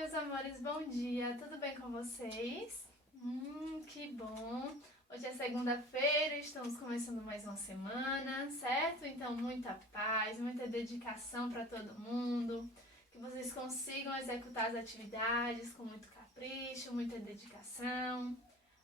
meus amores, bom dia, tudo bem com vocês? Que bom! Hoje é segunda-feira, estamos começando mais uma semana, certo? Então, muita paz, muita dedicação para todo mundo, que vocês consigam executar as atividades com muito capricho, muita dedicação.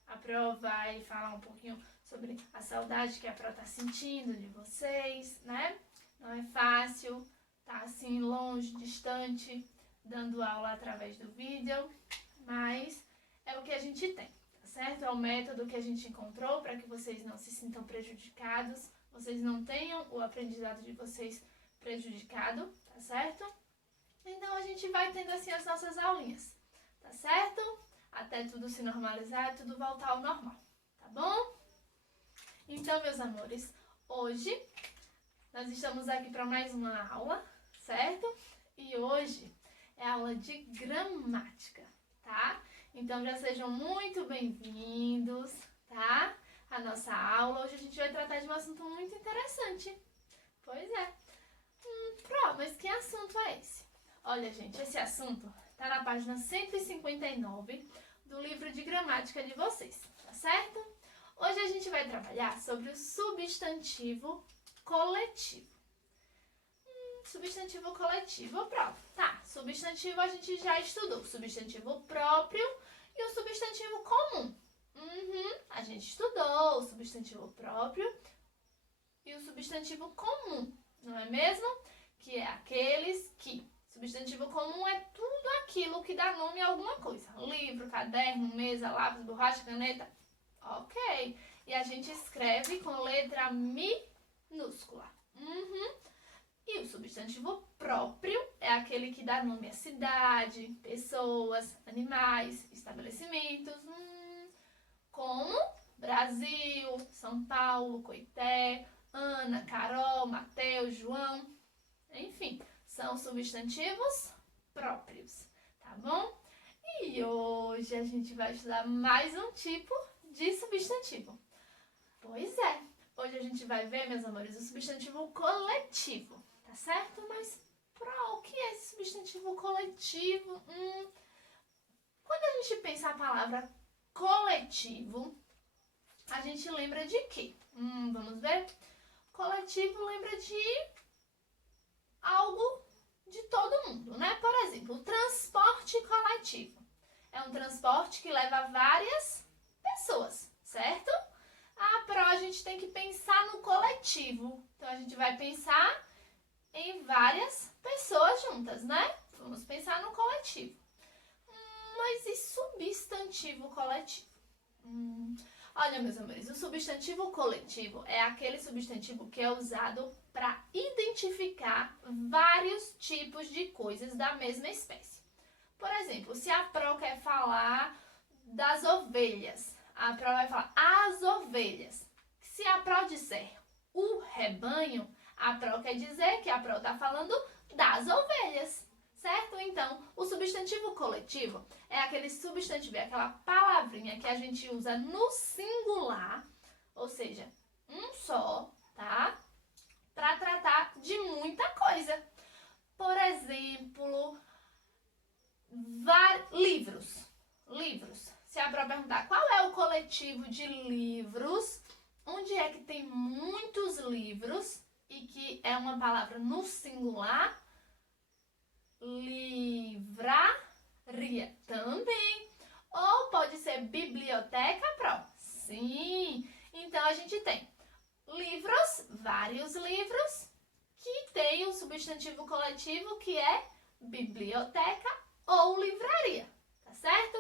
A Pro vai falar um pouquinho sobre a saudade que a Pro está sentindo de vocês, né? Não é fácil, tá assim longe, distante, dando aula através do vídeo, mas é o que a gente tem, tá certo? É o método que a gente encontrou para que vocês não se sintam prejudicados, vocês não tenham o aprendizado de vocês prejudicado, tá certo? Então a gente vai tendo assim as nossas aulinhas, tá certo? Até tudo se normalizar, tudo voltar ao normal, tá bom? Então, meus amores, hoje nós estamos aqui para mais uma aula, certo? E hoje é aula de gramática, tá? Então já sejam muito bem-vindos, tá? A nossa aula. Hoje a gente vai tratar de um assunto muito interessante. Pois é. Pro, mas que assunto é esse? Olha, gente, esse assunto tá na página 159 do livro de gramática de vocês, tá certo? Hoje a gente vai trabalhar sobre o substantivo coletivo. Substantivo coletivo, próprio. Tá, substantivo a gente já estudou. Substantivo próprio e o substantivo comum. A gente estudou o substantivo próprio e o substantivo comum, não é mesmo? Que é aqueles que... Substantivo comum é tudo aquilo que dá nome a alguma coisa. Livro, caderno, mesa, lápis, borracha, caneta. Ok. E a gente escreve com letra minúscula. E o substantivo próprio é aquele que dá nome a cidade, pessoas, animais, estabelecimentos, como Brasil, São Paulo, Coité, Ana, Carol, Mateus, João, enfim, são substantivos próprios, tá bom? E hoje a gente vai estudar mais um tipo de substantivo. Pois é, hoje a gente vai ver, meus amores, o substantivo coletivo. Tá certo? Mas, o que é esse substantivo coletivo? Quando a gente pensa a palavra coletivo, a gente lembra de quê? Vamos ver? Coletivo lembra de algo de todo mundo, né? Por exemplo, o transporte coletivo. É um transporte que leva várias pessoas, certo? A gente tem que pensar no coletivo. Então, a gente vai pensar em várias pessoas juntas, né? Vamos pensar no coletivo. Mas e substantivo coletivo? Olha, meus amores, o substantivo coletivo é aquele substantivo que é usado para identificar vários tipos de coisas da mesma espécie. Por exemplo, se a Pro quer falar das ovelhas, a Pro vai falar as ovelhas. Se a Pro disser o rebanho, a Pro quer dizer que a Pro está falando das ovelhas, certo? Então, o substantivo coletivo é aquele substantivo, é aquela palavrinha que a gente usa no singular, ou seja, um só, tá? Para tratar de muita coisa. Por exemplo, livros. Livros. Se a Pro perguntar qual é o coletivo de livros, onde é que tem muitos livros e que é uma palavra no singular, livraria também. Ou pode ser biblioteca, Pro? Sim. Então a gente tem livros, vários livros, que tem o substantivo coletivo que é biblioteca ou livraria, tá certo?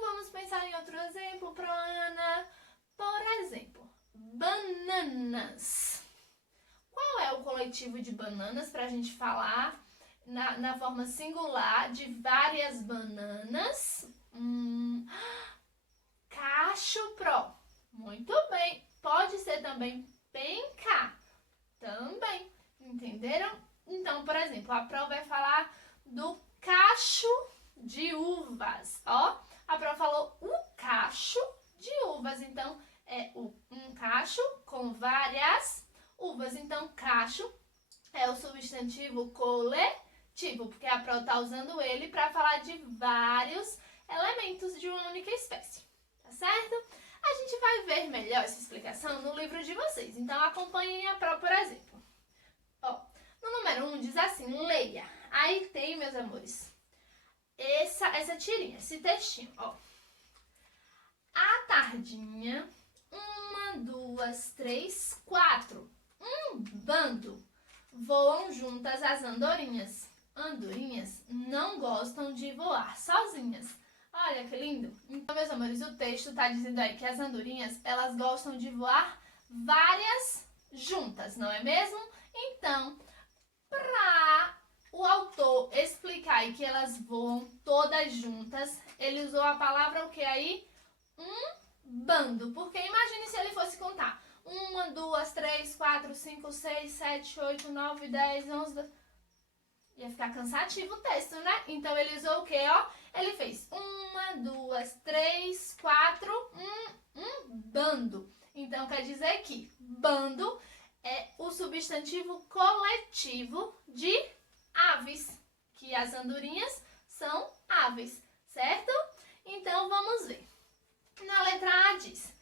Vamos pensar em outro exemplo, Pro Ana. Por exemplo, bananas. Qual é o coletivo de bananas para a gente falar na forma singular de várias bananas? Cacho, Pro. Muito bem. Pode ser também penca. Também. Entenderam? Então, por exemplo, a Pro vai falar do cacho de uvas. Ó, a Pro falou o cacho de uvas. Então, é um cacho com várias uvas. Então, cacho é o substantivo coletivo. coletivo, porque a Pro tá usando ele para falar de vários elementos de uma única espécie, tá certo? A gente vai ver melhor essa explicação no livro de vocês, então acompanhem a Pro, por exemplo. Ó, no número 1 diz assim, leia. Aí tem, meus amores, essa tirinha, esse textinho, ó. À tardinha, 1, 2, 3, 4. Bando. Voam juntas as andorinhas. Andorinhas não gostam de voar sozinhas. Olha que lindo. Então, meus amores, o texto está dizendo aí que as andorinhas, elas gostam de voar várias juntas, não é mesmo? Então, para o autor explicar aí que elas voam todas juntas, ele usou a palavra o que aí? Bando. Porque imagine se ele fosse contar 1, 2, 3, 4, 5, 6, 7, 8, 9, 10, 11, 12. Ia ficar cansativo o texto, né? Então ele usou o quê, ó? Ele fez 1, 2, 3, 4, bando. Então quer dizer que bando é o substantivo coletivo de aves, que as andorinhas são aves, certo? Então vamos ver. Na letra A diz: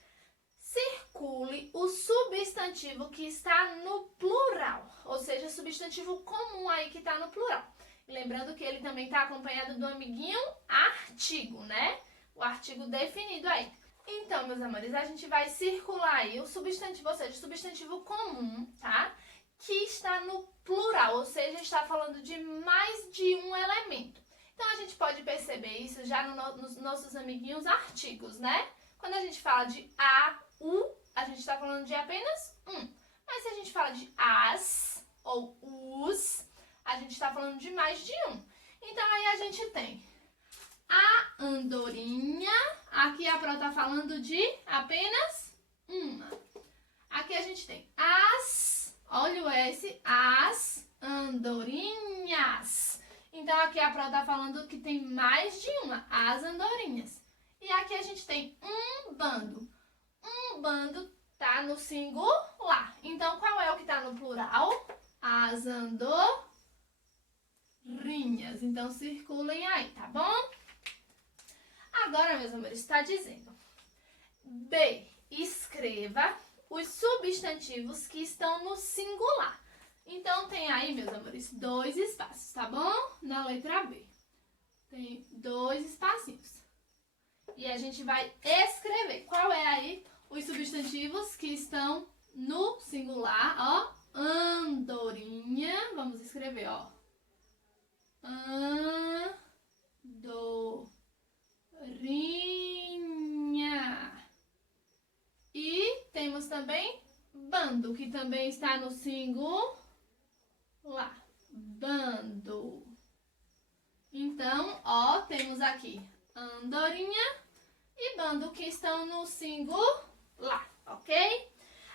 circule o substantivo que está no plural, ou seja, substantivo comum aí que está no plural. E lembrando que ele também está acompanhado do amiguinho artigo, né? O artigo definido aí. Então, meus amores, a gente vai circular aí o substantivo, ou seja, o substantivo comum, tá? Que está no plural, ou seja, está falando de mais de um elemento. Então, a gente pode perceber isso já nos nossos amiguinhos artigos, né? Quando a gente fala de a, o, a gente está falando de apenas um. Mas se a gente fala de as ou os, a gente está falando de mais de um. Então, aí a gente tem a andorinha. Aqui a Pro está falando de apenas uma. Aqui a gente tem as, olha o S, as andorinhas. Então, aqui a Pro está falando que tem mais de uma, as andorinhas. E aqui a gente tem um bando. Um bando tá no singular. Então, qual é o que tá no plural? As andorinhas. Então, circulem aí, tá bom? Agora, meus amores, está dizendo B. Escreva os substantivos que estão no singular. Então, tem aí, meus amores, 2 espaços, tá bom? Na letra B. Tem 2 espacinhos. E a gente vai escrever. Qual é aí os substantivos que estão no singular? Ó, andorinha. Vamos escrever, ó. Andorinha. E temos também bando, que também está no singular. Bando. Então, ó, temos aqui andorinha e bando que estão no singular, ok?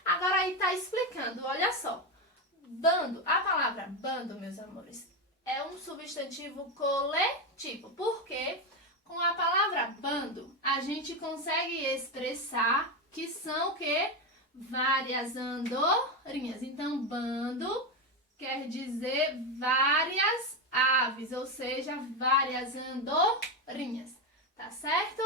Agora aí tá explicando, olha só. Bando, a palavra bando, meus amores, é um substantivo coletivo. Porque com a palavra bando, a gente consegue expressar que são o quê? Várias andorinhas. Então, bando quer dizer várias aves, ou seja, várias andorinhas. Tá certo?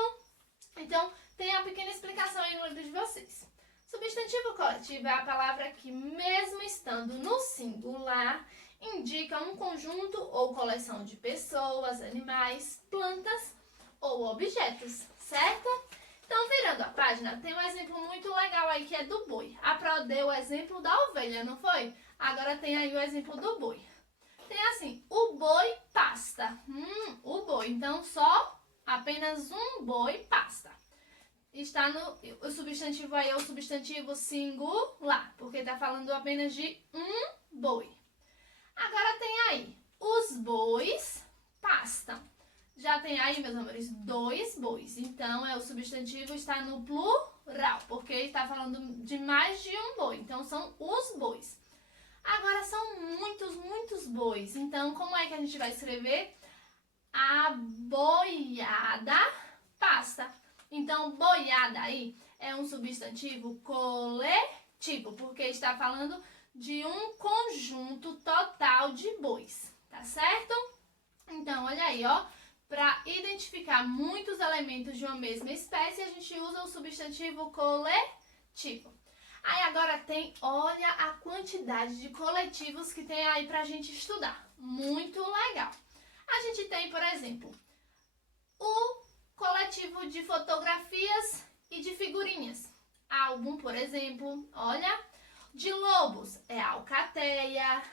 Então, tem a pequena explicação aí no livro de vocês. Substantivo coletivo é a palavra que, mesmo estando no singular, indica um conjunto ou coleção de pessoas, animais, plantas ou objetos, certo? Então, virando a página, tem um exemplo muito legal aí que é do boi. A Pro deu o exemplo da ovelha, não foi? Agora tem aí o exemplo do boi. Tem assim, o boi pasta. O boi, então só apenas um boi pasta. Está o substantivo aí é o substantivo singular, porque está falando apenas de um boi. Agora tem aí, os bois pastam. Já tem aí, meus amores, 2 bois. Então, o substantivo está no plural, porque está falando de mais de um boi. Então, são os bois. Agora, são muitos bois. Então, como é que a gente vai escrever? A boiada pasta. Então, boiada aí é um substantivo coletivo, porque está falando de um conjunto total de bois, tá certo? Então, olha aí, ó. Para identificar muitos elementos de uma mesma espécie, a gente usa o substantivo coletivo. Aí agora tem, olha a quantidade de coletivos que tem aí pra gente estudar. Muito legal. A gente tem, por exemplo, o coletivo de fotografias e de figurinhas. Álbum, por exemplo, olha. De lobos é alcateia.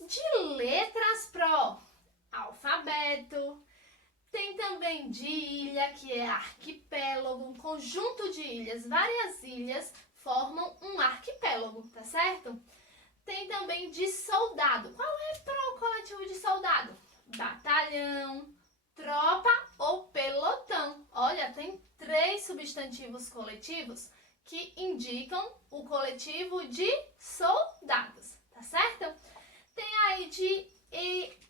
De letras pro, alfabeto. Tem também de ilha, que é arquipélago, um conjunto de ilhas. Várias ilhas formam um arquipélago, tá certo? Tem também de soldado. Qual é pro coletivo de soldado? Batalhão, tropa ou pelotão. Olha, tem 3 substantivos coletivos que indicam o coletivo de soldados, tá certo? Tem aí de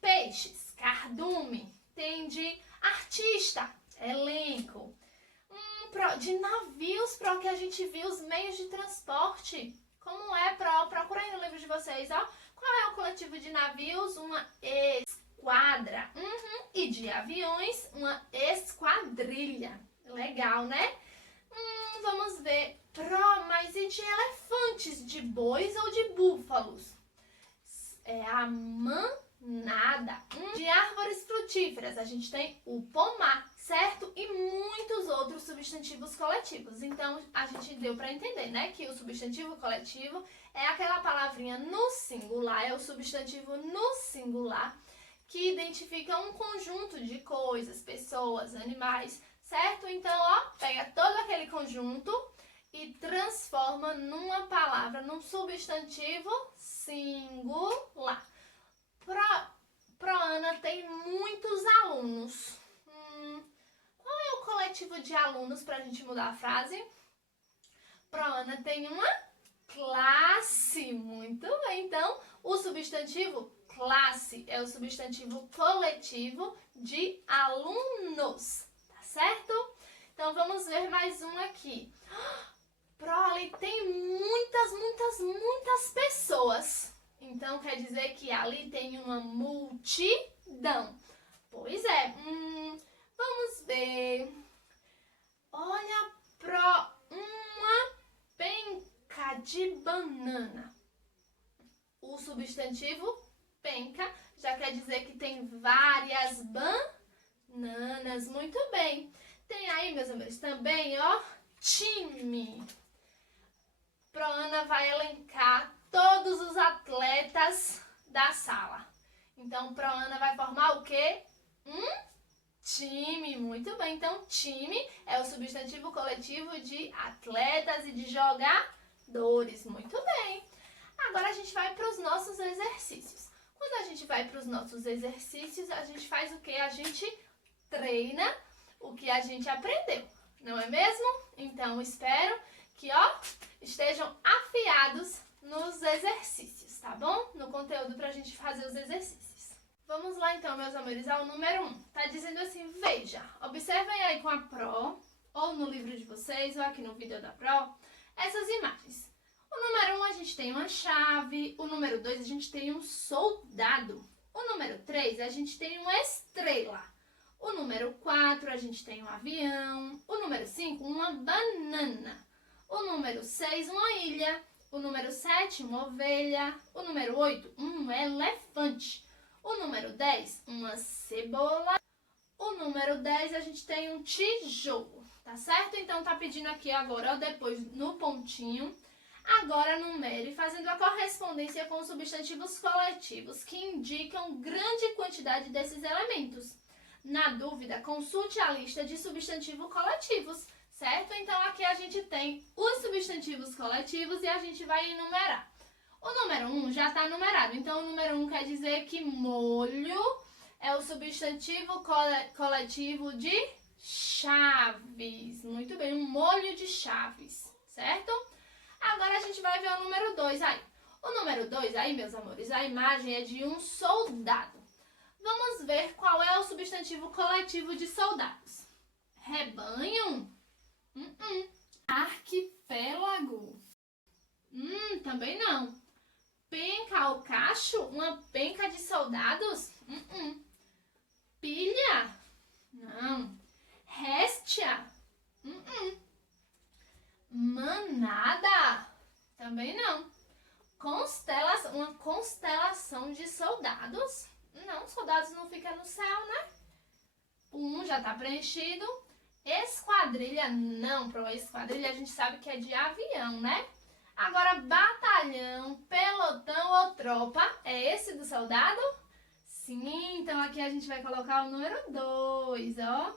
peixes, cardume. Tem de artista, elenco. De navios, pro que a gente viu os meios de transporte. Como é, pro? Procura aí no livro de vocês, ó. Qual é o coletivo de navios? Uma esquadra. E de aviões, uma esquadrilha. Legal, né? Vamos ver. Mas e de elefantes, de bois ou de búfalos? É a manada. De árvores frutíferas, a gente tem o pomar, certo? E muitos outros substantivos coletivos. Então, a gente deu para entender, né? Que o substantivo coletivo é aquela palavrinha no singular, é o substantivo no singular, que identifica um conjunto de coisas, pessoas, animais, certo? Então, ó, pega todo aquele conjunto e transforma numa palavra, num substantivo singular. Proana tem muitos alunos. Qual é o coletivo de alunos para a gente mudar a frase? Proana tem uma classe. Muito bem. Então, o substantivo classe é o substantivo coletivo de alunos. Tá certo? Então, vamos ver mais um aqui. Prole tem muitas pessoas. Então, quer dizer que ali tem uma multidão. Pois é. Vamos ver. Olha para uma penca de banana. O substantivo penca já quer dizer que tem várias bananas. Muito bem. Tem aí, meus amigos, também, ó, time. Proana vai elencar todos os atletas da sala. Então, Proana vai formar o quê? Time. Muito bem. Então, time é o substantivo coletivo de atletas e de jogadores. Muito bem. Agora a gente vai para os nossos exercícios. Quando a gente vai para os nossos exercícios, a gente faz o quê? A gente treina o que a gente aprendeu. Não é mesmo? Então, espero que, ó, estejam afiados nos exercícios, tá bom? No conteúdo pra gente fazer os exercícios. Vamos lá então, meus amores, ao número 1. Tá dizendo assim, veja, observem aí com a Pro, ou no livro de vocês, ou aqui no vídeo da Pro, essas imagens. O número 1 a gente tem uma chave, o número 2 a gente tem um soldado, o número 3 a gente tem uma estrela, o número 4 a gente tem um avião, o número 5 uma banana, o número 6 uma ilha, o número 7 uma ovelha, o número 8 um elefante, o número 10 uma cebola, o número 10 a gente tem um tijolo, tá certo? Então tá pedindo aqui agora, ó, depois no pontinho, agora numere fazendo a correspondência com os substantivos coletivos que indicam grande quantidade desses elementos. Na dúvida, consulte a lista de substantivos coletivos, certo? Então, aqui a gente tem os substantivos coletivos e a gente vai enumerar. O número 1 já está numerado, então o número 1 quer dizer que molho é o substantivo coletivo de chaves. Muito bem, um molho de chaves, certo? Agora a gente vai ver o número 2 aí. O número 2 aí, meus amores, a imagem é de um soldado. Vamos ver qual é o substantivo coletivo de soldados. Rebanho? Arquipélago? Também não. Penca ou cacho? Uma penca de soldados? Pilha? Não. Réstia? Manada? Também não. Constelação, uma constelação de soldados? Não, soldados não ficam no céu, né? O 1 já tá preenchido. Esquadrilha? Não, para esquadrilha a gente sabe que é de avião, né? Agora, batalhão, pelotão ou tropa, é esse do soldado? Sim, então aqui a gente vai colocar o número 2, ó.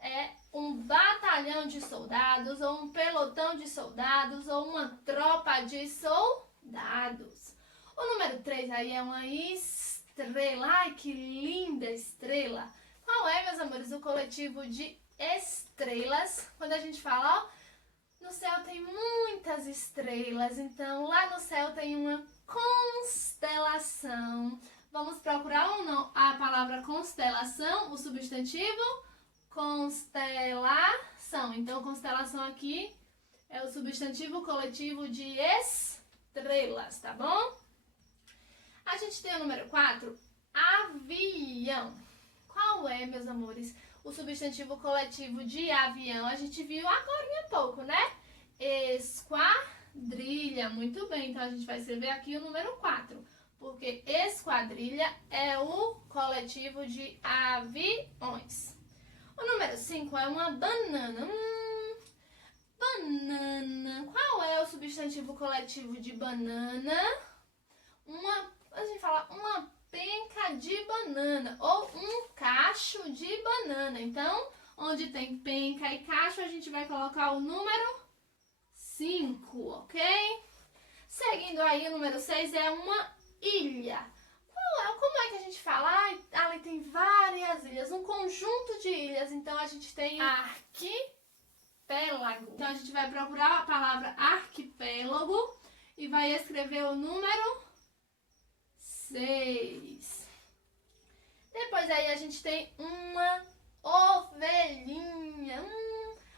É um batalhão de soldados, ou um pelotão de soldados, ou uma tropa de soldados. O número 3 aí é uma estrela. Ai, que linda estrela. Qual é, meus amores, o coletivo de estrelas? Quando a gente fala, ó, no céu tem muitas estrelas, então lá no céu tem uma constelação. Vamos procurar ou não a palavra constelação, o substantivo? Constelação. Então, constelação aqui é o substantivo coletivo de estrelas, tá bom? A gente tem o número 4, avião. Qual é, meus amores, o substantivo coletivo de avião? A gente viu agora há pouco, né? Esquadrilha. Muito bem, então a gente vai escrever aqui o número 4, porque esquadrilha é o coletivo de aviões. O número 5 é uma banana. Banana. Qual é o substantivo coletivo de banana? A gente fala uma penca de banana ou um cacho de banana. Então, onde tem penca e cacho, a gente vai colocar o número 5, ok? Seguindo aí, o número 6 é uma ilha. Como é que a gente fala? Ali tem várias ilhas, um conjunto de ilhas. Então, a gente tem arquipélago. Então, a gente vai procurar a palavra arquipélago e vai escrever o número 6. Depois aí a gente tem uma ovelhinha.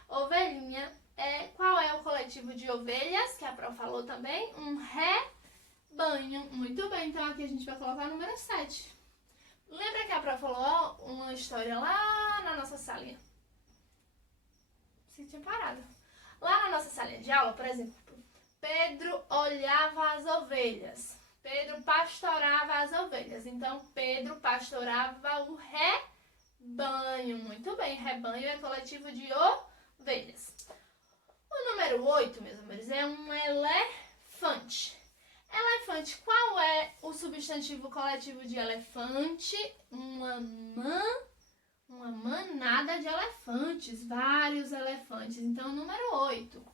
Ovelhinha qual é o coletivo de ovelhas? Que a Pro falou também. Um rebanho. Muito bem, então aqui a gente vai colocar o número 7. Lembra que a Pro falou uma história lá na nossa salinha? Você tinha parado. Lá na nossa salinha de aula, por exemplo, Pedro olhava as ovelhas. Pedro pastorava as ovelhas. Então, Pedro pastorava o rebanho. Muito bem, rebanho é coletivo de ovelhas. O número 8, meus amores, é um elefante. Elefante, qual é o substantivo coletivo de elefante? Uma manada de elefantes, vários elefantes. Então, número 8.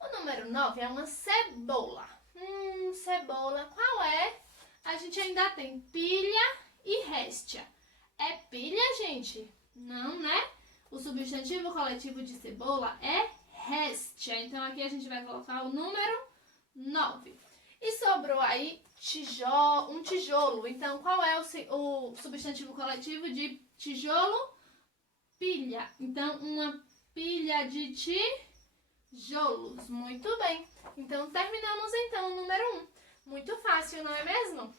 O número 9 é uma cebola. Cebola, qual é? A gente ainda tem pilha e réstia. É pilha, gente? Não, né? O substantivo coletivo de cebola é réstia. Então, aqui a gente vai colocar o número 9. E sobrou aí um tijolo. Então, qual é o substantivo coletivo de tijolo? Pilha. Então, uma pilha de tijolos. Muito bem. Então, terminamos então o número 1. Muito fácil, não é mesmo?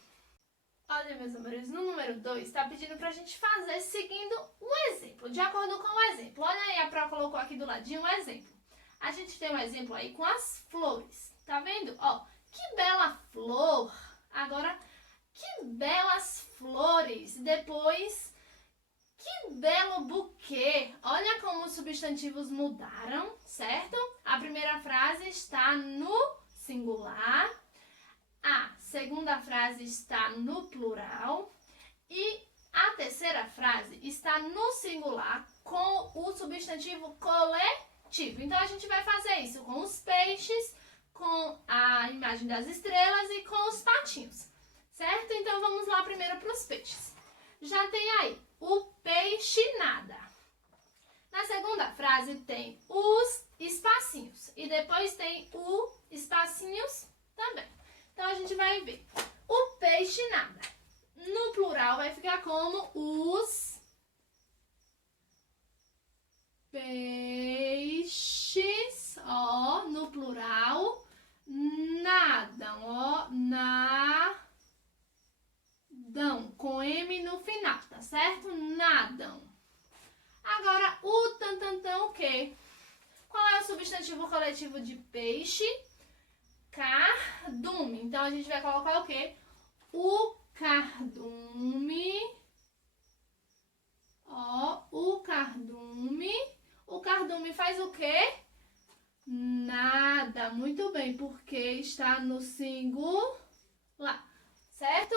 Olha, meus amores, no número 2 está pedindo pra gente fazer seguindo o exemplo, de acordo com o exemplo. Olha aí, a Pro colocou aqui do ladinho um exemplo. A gente tem um exemplo aí com as flores. Tá vendo? Ó, que bela flor. Agora, que belas flores. Depois, que belo buquê. Olha como os substantivos mudaram, certo? A primeira frase está no singular. A segunda frase está no plural. E a terceira frase está no singular com o substantivo coletivo. Então, a gente vai fazer isso com os peixes, com a imagem das estrelas e com os patinhos, certo? Então, vamos lá primeiro para os peixes. Já tem aí o peixe nada. Na segunda frase tem os espacinhos e depois tem o espacinhos também. Então, a gente vai ver o peixe nada. No plural vai ficar como os peixes, ó, no plural, nadam, ó, nadam, com M no substantivo coletivo de peixe, cardume. Então, a gente vai colocar o quê? O cardume. Ó, o cardume. O cardume faz o quê? Nada. Muito bem, porque está no singular, certo?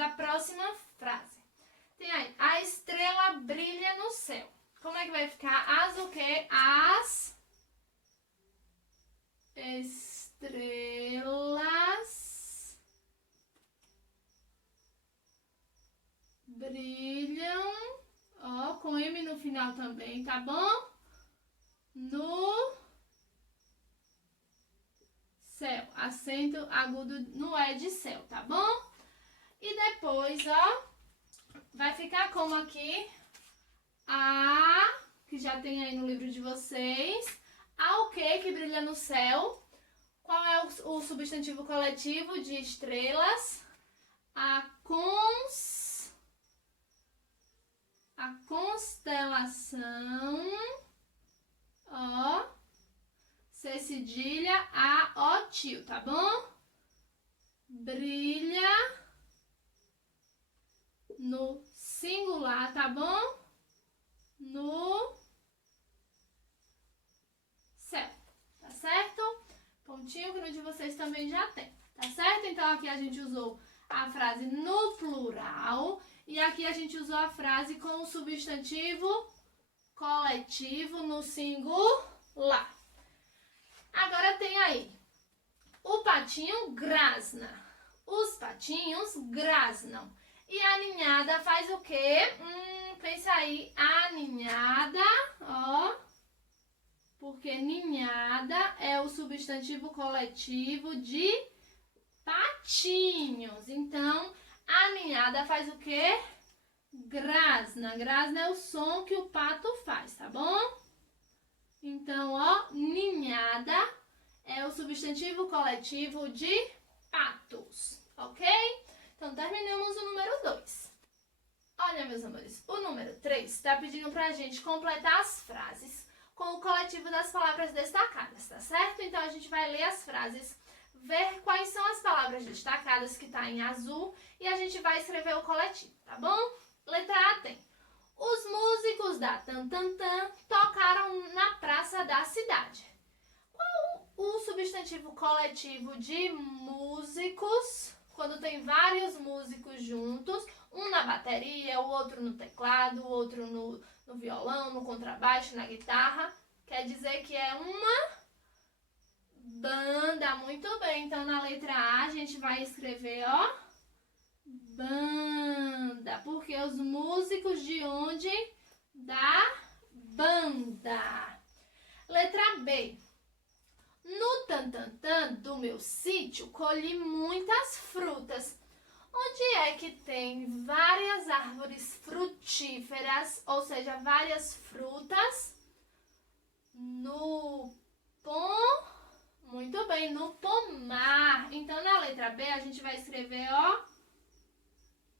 A próxima frase. Tem aí, a estrela brilha no céu. Como é que vai ficar? As o quê? As estrelas brilham, ó, com M no final também, tá bom? No céu, acento agudo no E de céu, tá bom? E depois, ó, vai ficar como aqui? A, que já tem aí no livro de vocês. A o que brilha no céu? Qual é o substantivo coletivo de estrelas? A constelação, ó, C cedilha, A, ó, tio, tá bom? Brilha no singular, tá bom? No céu, tá certo? Pontinho que no de vocês também já tem, tá certo? Então aqui a gente usou a frase no plural e aqui a gente usou a frase com o substantivo coletivo no singular. Agora tem aí, o patinho grasna, os patinhos grasnam. E a ninhada faz o quê? Pensa aí, a ninhada, ó, porque ninhada é o substantivo coletivo de patinhos. Então, a ninhada faz o quê? Grasna. Grasna é o som que o pato faz, tá bom? Então, ó, ninhada é o substantivo coletivo de patos, ok? Então, terminamos o número 2. Olha, meus amores, o número 3 está pedindo pra gente completar as frases com o coletivo das palavras destacadas, tá certo? Então, a gente vai ler as frases, ver quais são as palavras destacadas que tá em azul e a gente vai escrever o coletivo, tá bom? Letra A tem: os músicos da Tantantã tocaram na praça da cidade. Qual o substantivo coletivo de músicos, quando tem vários músicos juntos, um na bateria, o outro no teclado, o outro no violão, no contrabaixo, na guitarra? Quer dizer que é uma banda. Muito bem, então na letra A a gente vai escrever, ó, banda, porque os músicos de onde? Da banda. Letra B. No tantantã do meu sítio, colhi muitas frutas. Onde é que tem várias árvores frutíferas, ou seja, várias frutas? No muito bem, no pomar. Então, na letra B, a gente vai escrever, ó,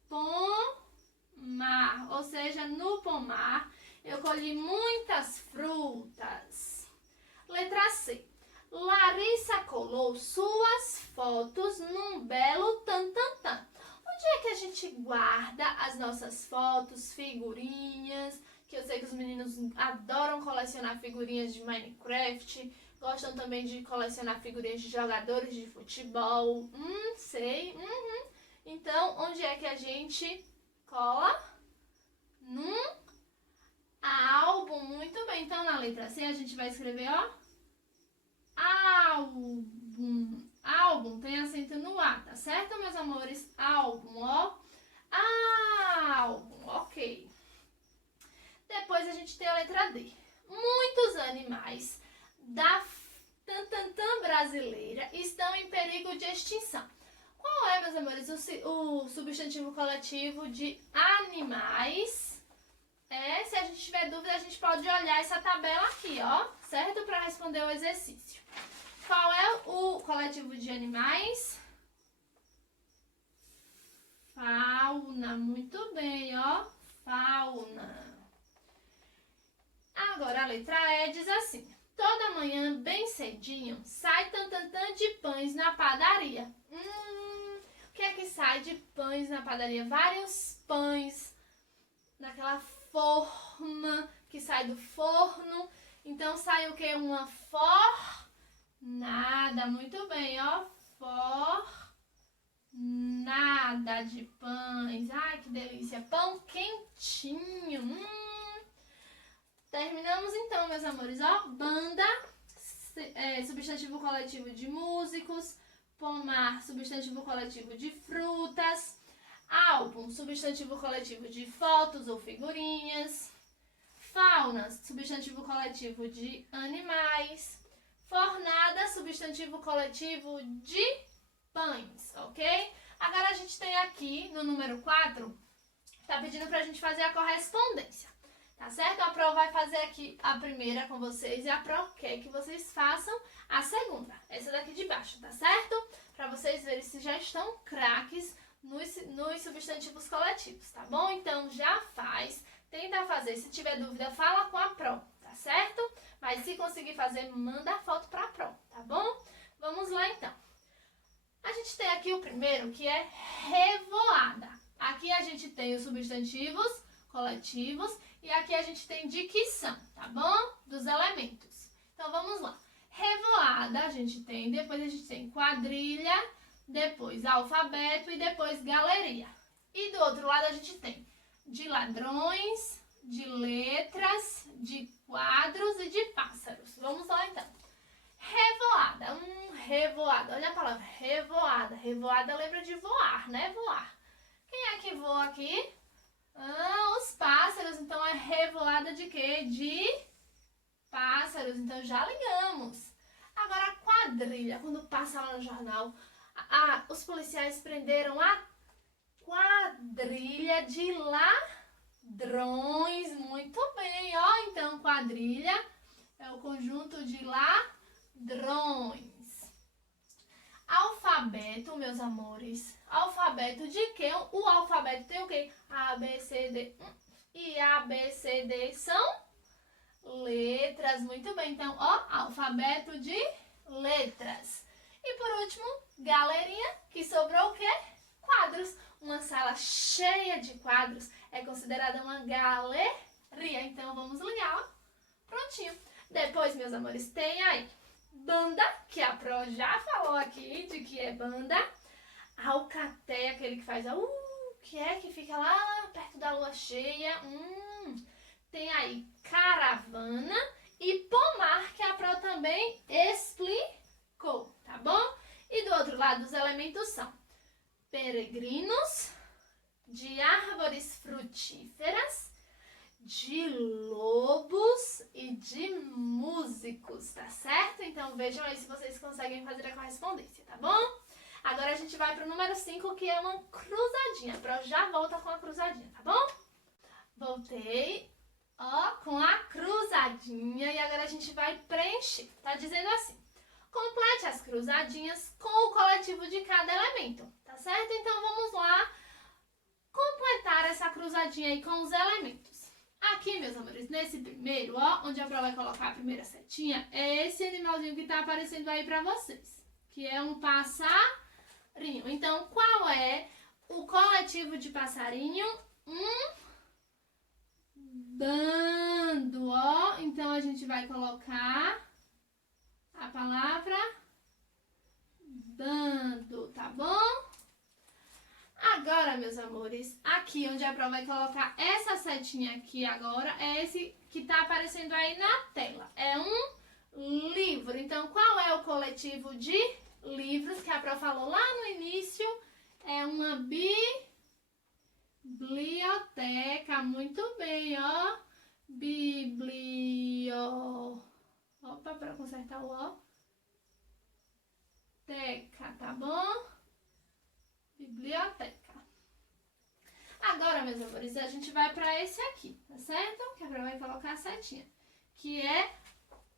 pomar, ou seja, no pomar eu colhi muitas frutas. Letra C. Larissa colou suas fotos num belo tantantã. Onde é que a gente guarda as nossas fotos, figurinhas? Que eu sei que os meninos adoram colecionar figurinhas de Minecraft, gostam também de colecionar figurinhas de jogadores de futebol. Sei. Então, onde é que a gente cola? Num álbum. Muito bem. Então, na letra C, a gente vai escrever, ó, álbum. Álbum tem acento no A, tá certo, meus amores? Álbum, ó. Álbum, ok. Depois a gente tem a letra D. Muitos animais da Tantantã brasileira estão em perigo de extinção. Qual é, meus amores, o substantivo coletivo de animais? Se a gente tiver dúvida, a gente pode olhar essa tabela aqui, ó, certo? Para responder o exercício. Qual é o coletivo de animais? Fauna, muito bem, ó, fauna. Agora a letra E diz assim: toda manhã, bem cedinho, sai tantantã de pães na padaria. O que é que sai de pães na padaria? Vários pães naquela forma que sai do forno. Então sai o que? Uma fornada. Muito bem, ó. Fornada de pães. Ai, que delícia. Pão quentinho. Terminamos então, meus amores. Ó, banda, substantivo coletivo de músicos. Pomar, substantivo coletivo de frutas. Álbum, substantivo coletivo de fotos ou figurinhas. Fauna, substantivo coletivo de animais. Fornada, substantivo coletivo de pães, ok? Agora a gente tem aqui no número 4, tá pedindo pra gente fazer a correspondência, tá certo? A Pro vai fazer aqui a primeira com vocês e a Pro quer que vocês façam a segunda, essa daqui de baixo, tá certo? Pra vocês verem se já estão craques nos substantivos coletivos, tá bom? Então já faz. Tenta fazer, se tiver dúvida, fala com a Pro, tá certo? Mas se conseguir fazer, manda a foto pra Pro, tá bom? Vamos lá então. A gente tem aqui o primeiro, que é revoada. Aqui a gente tem os substantivos coletivos e aqui a gente tem dicção, tá bom? Dos elementos. Então vamos lá. Revoada a gente tem, depois a gente tem quadrilha, depois alfabeto e depois galeria. E do outro lado a gente tem de ladrões, de letras, de quadros e de pássaros. Vamos lá então. Revoada, revoada. Olha a palavra, revoada. Revoada lembra de voar, né? Voar. Quem é que voa aqui? Os pássaros. Então é revoada de quê? De pássaros. Então já ligamos. Agora quadrilha. Quando passa lá no jornal, os policiais prenderam a quadrilha de ladrões. Muito bem, ó. Então, quadrilha é o conjunto de ladrões. Alfabeto, meus amores. Alfabeto de quê? O alfabeto tem o quê? A, B, C, D. E A, B, C, D são letras. Muito bem. Então, ó, alfabeto de letras. E por último, galerinha, que sobrou o quê? Quadros. Uma sala cheia de quadros é considerada uma galeria. Então, vamos ligar, ó. Prontinho. Depois, meus amores, tem aí banda, que a Pro já falou aqui de que é banda. Alcateia, aquele que faz que é que fica lá perto da lua cheia. Tem aí caravana e pomar, que a Pro também explicou, tá bom? E do outro lado, os elementos são peregrinos, de árvores frutíferas, de lobos e de músicos, tá certo? Então vejam aí se vocês conseguem fazer a correspondência, tá bom? Agora a gente vai pro número 5, que é uma cruzadinha. A Pro já volta com a cruzadinha, tá bom? Voltei, ó, com a cruzadinha e agora a gente vai preencher. Tá dizendo assim: complete as cruzadinhas com o coletivo de cada elemento, tá certo? Então vamos lá completar essa cruzadinha aí com os elementos. Aqui, meus amores, nesse primeiro, ó, onde a Pro vai colocar a primeira setinha, é esse animalzinho que tá aparecendo aí pra vocês, que é um passarinho. Então, qual é o coletivo de passarinho? Bando, ó. Então, a gente vai colocar a palavra bando, tá bom? Agora, meus amores, aqui onde a Pro vai colocar essa setinha aqui agora, é esse que tá aparecendo aí na tela. É um livro. Então, qual é o coletivo de livros que a Pro falou lá no início? É uma biblioteca. Muito bem, ó. Opa, para consertar o ó. Teca, tá bom? Biblioteca. Agora, meus amores, a gente vai para esse aqui, tá certo? Que a Pro vai colocar a setinha. Que é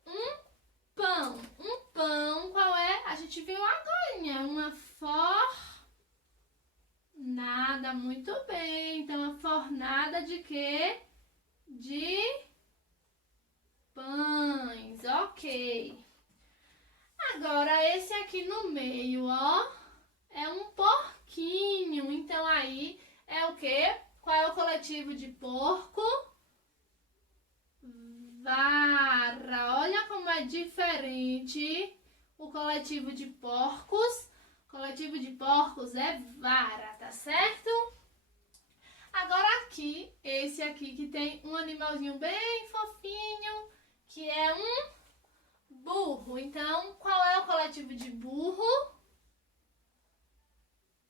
um pão. Um pão, qual é? A gente viu agora, uma fornada. Muito bem. Então, a fornada de quê? De pães. Ok. porco, vara. Olha como é diferente o coletivo de porcos. O coletivo de porcos é vara, tá certo? Agora aqui, esse aqui que tem um animalzinho bem fofinho, que é um burro. Então, qual é o coletivo de burro?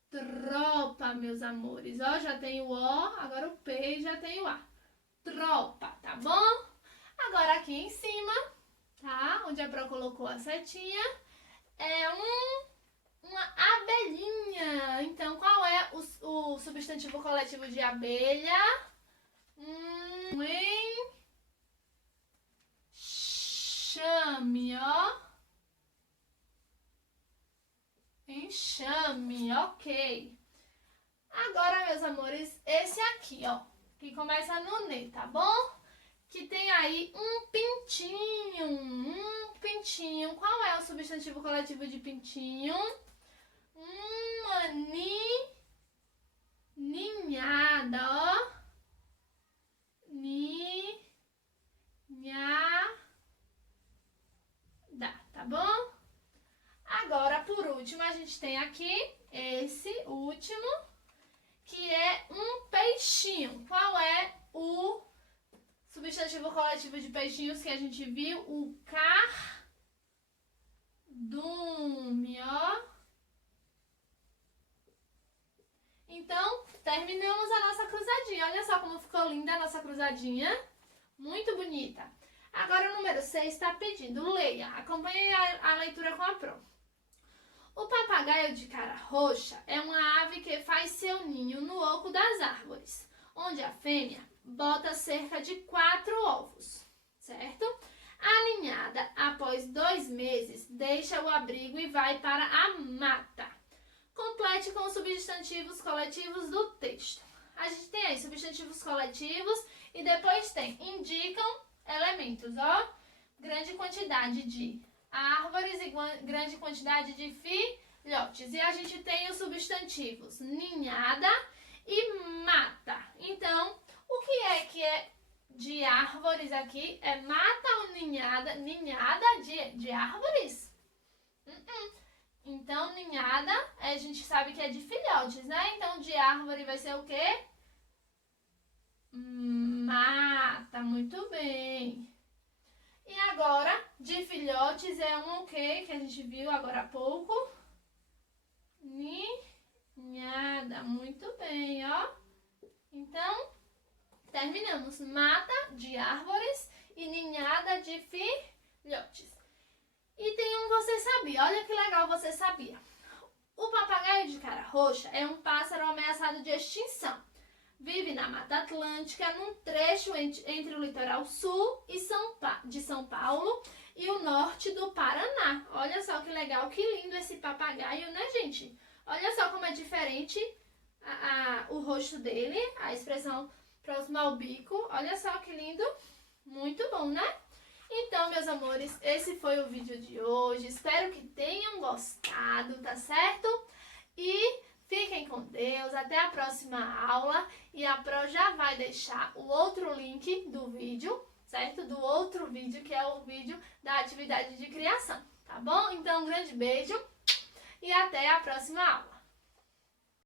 Tropa, meus amores. Ó, já tem o O, agora o P já tem o A. Tropa, tá bom? Agora aqui em cima, tá? Onde a Pro colocou a setinha, é uma abelhinha. Então, qual é o substantivo coletivo de abelha? Enxame, ó. Enxame, ok. Agora, meus amores, esse aqui, ó, que começa no N, tá bom? Que tem aí um pintinho. Qual é o substantivo coletivo de pintinho? Ninhada, ó. Ninhada, tá bom? Agora, por último, a gente tem aqui esse último, que é um peixinho. Qual é o substantivo coletivo de peixinhos que a gente viu? O cardume, ó. Então, terminamos a nossa cruzadinha. Olha só como ficou linda a nossa cruzadinha. Muito bonita. Agora o número 6 está pedindo, leia. Acompanhe a leitura com a Pro. O papagaio de cara roxa é uma ave que faz seu ninho no oco das árvores, onde a fêmea bota cerca de 4 ovos, certo? A ninhada, após 2 meses, deixa o abrigo e vai para a mata. Complete com os substantivos coletivos do texto. A gente tem aí substantivos coletivos e depois tem indicam elementos, ó. Grande quantidade de árvores e grande quantidade de filhotes. E a gente tem os substantivos ninhada e mata. Então, o que é de árvores aqui? É mata ou ninhada? Ninhada de árvores? Então, ninhada, a gente sabe que é de filhotes, né? Então, de árvore vai ser o quê? Mata, muito bem. E agora, de filhotes é um o quê? Que a gente viu agora há pouco. Ninhada, muito bem, ó. Então, terminamos. Mata de árvores e ninhada de filhotes. E tem um você sabia. Olha que legal, você sabia. O papagaio de cara roxa é um pássaro ameaçado de extinção. Vive na Mata Atlântica, num trecho entre o litoral sul de São Paulo e o norte do Paraná. Olha só que legal, que lindo esse papagaio, né, gente? Olha só como é diferente o rosto dele, a expressão próxima ao bico. Olha só que lindo, muito bom, né? Então, meus amores, esse foi o vídeo de hoje. Espero que tenham gostado, tá certo? E fiquem com Deus, até a próxima aula. E a Pro já vai deixar o outro link do vídeo, certo? Do outro vídeo, que é o vídeo da atividade de criação, tá bom? Então, um grande beijo e até a próxima aula.